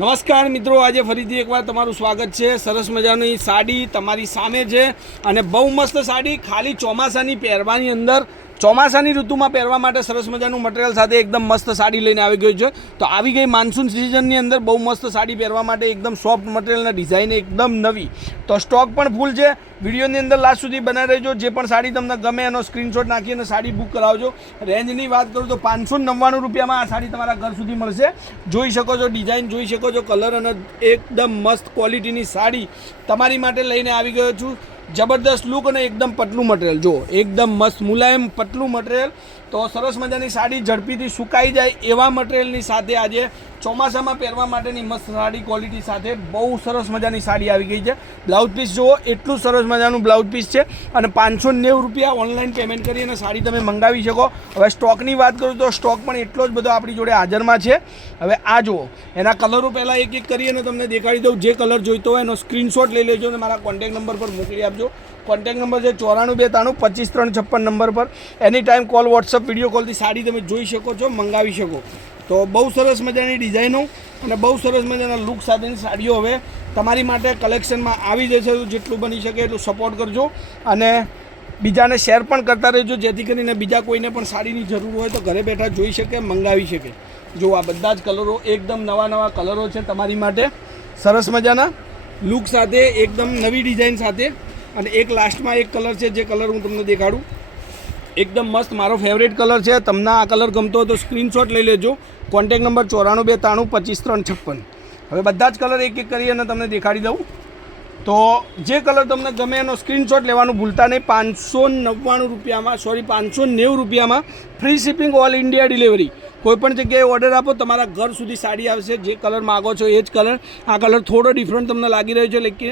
નમસ્કાર મિત્રો, આજે ફરીથી એકવાર તમારું સ્વાગત છે। સરસ મજાની સાડી તમારી સામે છે અને બહુ મસ્ત સાડી ખાલી ચોમાસાની પહેરવાની અંદર ચોમાસાની ઋતુમાં પહેરવા માટે સરસ મજાનું મટીરિયલ સાથે એકદમ મસ્ત સાડી લઈને આવી ગયું છે। તો આવી ગઈ માનસૂન સિઝનની અંદર બહુ મસ્ત સાડી પહેરવા માટે એકદમ સોફ્ટ મટીરિયલના ડિઝાઇન એકદમ નવી, તો સ્ટોક પણ ફૂલ છે। વિડીયોની અંદર લાસ્ટ સુધી બનાવી રહેજો। જે પણ સાડી તમને ગમે એનો સ્ક્રીનશોટ નાખી અને સાડી બુક કરાવજો। રેન્જની વાત કરું તો 599 રૂપિયામાં આ સાડી તમારા ઘર સુધી મળશે। જોઈ શકો છો ડિઝાઇન, જોઈ શકો છો કલર અને એકદમ મસ્ત ક્વોલિટીની સાડી તમારી માટે લઈને આવી ગયો છું। જબરદસ્ત લુક અને એકદમ પતલું મટીરિયલ, જો એકદમ મસ્ત મુલાયમ પતલું મટીરિયલ। તો સરસ મજાની સાડી ઝડપીથી સુકાઈ જાય એવા મટીરિયલની સાથે આજે ચોમાસામાં પહેરવા માટેની મસ્ત સાડી ક્વોલિટી સાથે બહુ સરસ મજાની સાડી આવી ગઈ છે। બ્લાઉઝ પીસ જુઓ, એટલું સરસ મજાનું બ્લાઉઝ પીસ છે અને 590 રૂપિયા ઓનલાઈન પેમેન્ટ કરી અને સાડી તમે મંગાવી શકો। હવે સ્ટોકની વાત કરું તો સ્ટોક પણ એટલો જ બધો આપણી જોડે હાજરમાં છે। હવે આ જુઓ, એના કલરો પહેલાં એક એક કરી અને તમને દેખાડી દઉં। જે કલર જોઈતો હોય એનો સ્ક્રીનશોટ લઈ લેજો અને મારા કોન્ટેક્ટ નંબર પર મોકલી આપજો। કોન્ટેક્ટ નંબર છે 9423355356 નંબર પર any time call, WhatsApp, video કોલથી સાડી તમે જોઈ શકો છો, મંગાવી શકો। તો બહુ સરસ મજાની ડિઝાઇનો અને બહુ સરસ મજાના લુક સાથેની સાડીઓ હવે તમારી માટે કલેક્શનમાં આવી જશે। તો જેટલું બની શકે એટલું સપોર્ટ કરજો અને બીજાને શેર પણ કરતા રહેજો, જેથી કરીને બીજા કોઈને પણ સાડીની જરૂર હોય તો ઘરે બેઠા જોઈ શકે, મંગાવી શકે। જો આ બધા જ કલરો એકદમ નવા નવા કલરો છે તમારી માટે સરસ મજાના લુક સાથે, એકદમ નવી ડિઝાઇન સાથે। અને એક લાસ્ટમાં એક કલર છે, જે કલર હું તમને દેખાડું, એકદમ મસ્ત મારો ફેવરેટ કલર છે। તમને આ કલર ગમતો હોય તો સ્ક્રીનશોટ લઈ લેજો। Contact number 9423355356। હવે બધા જ કલર એક એક કરી અને તમને દેખાડી દઉં। તો જે કલર તમને ગમે એનો સ્ક્રીનશોટ લેવાનું ભૂલતા નહીં। 599 રૂપિયામાં, સોરી 590 રૂપિયામાં free shipping, all India delivery. કોઈપણ જગ્યાએ ઓર્ડર આપો, તમારા ઘર સુધી સાડી આવશે। જે કલર માગો છો એ જ કલર। આ કલર થોડો ડિફરન્ટ તમને લાગી રહ્યો છે, લેકિન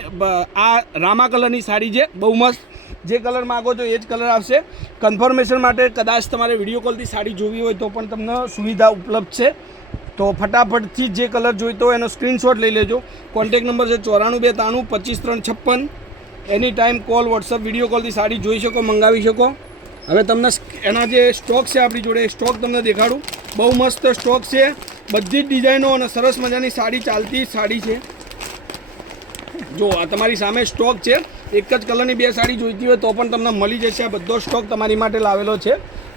આ રામા કલરની સાડી છે, બહુ મસ્ત। જે કલર માગો છો એ જ કલર આવશે। કન્ફર્મેશન માટે કદાચ તમારે વિડીયો કોલથી સાડી જોવી હોય તો પણ તમને સુવિધા ઉપલબ્ધ છે। તો ફટાફટથી જે કલર જોઈતો હોય એનો સ્ક્રીનશોટ લઈ લેજો। કોન્ટેક્ટ નંબર છે 9423355356। Any time call, WhatsApp, video કોલથી સાડી જોઈ શકો, મંગાવી શકો। હવે તમને એના જે સ્ટોક છે આપણી જોડે, સ્ટોક તમને દેખાડું। બહુ મસ્ત સ્ટોક છે, બધી જ ડિઝાઇનો અને સરસ મજાની સાડી, ચાલતી સાડી છે। જો આ તમારી સામે સ્ટોક છે। એક જ કલરની બે સાડી જોઈતી હોય તો પણ તમને મળી જશે। આ બધો સ્ટોક તમારી માટે લાવેલો છે।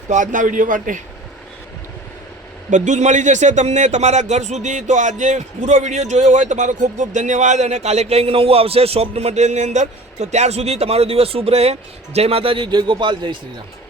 તો આજના વિડીયો માટે બધું જ મળી જશે તમને તમારા ઘર સુધી। તો આજે પૂરો વિડીયો જોયો હોય તમારો ખૂબ ખૂબ ધન્યવાદ અને કાલે કંઈક નવું આવશે સોફ્ટ મટીરિયલની અંદર। તો ત્યાર સુધી તમારો દિવસ શુભ રહે। જય માતાજી, જય ગોપાલ, જય શ્રી રામ।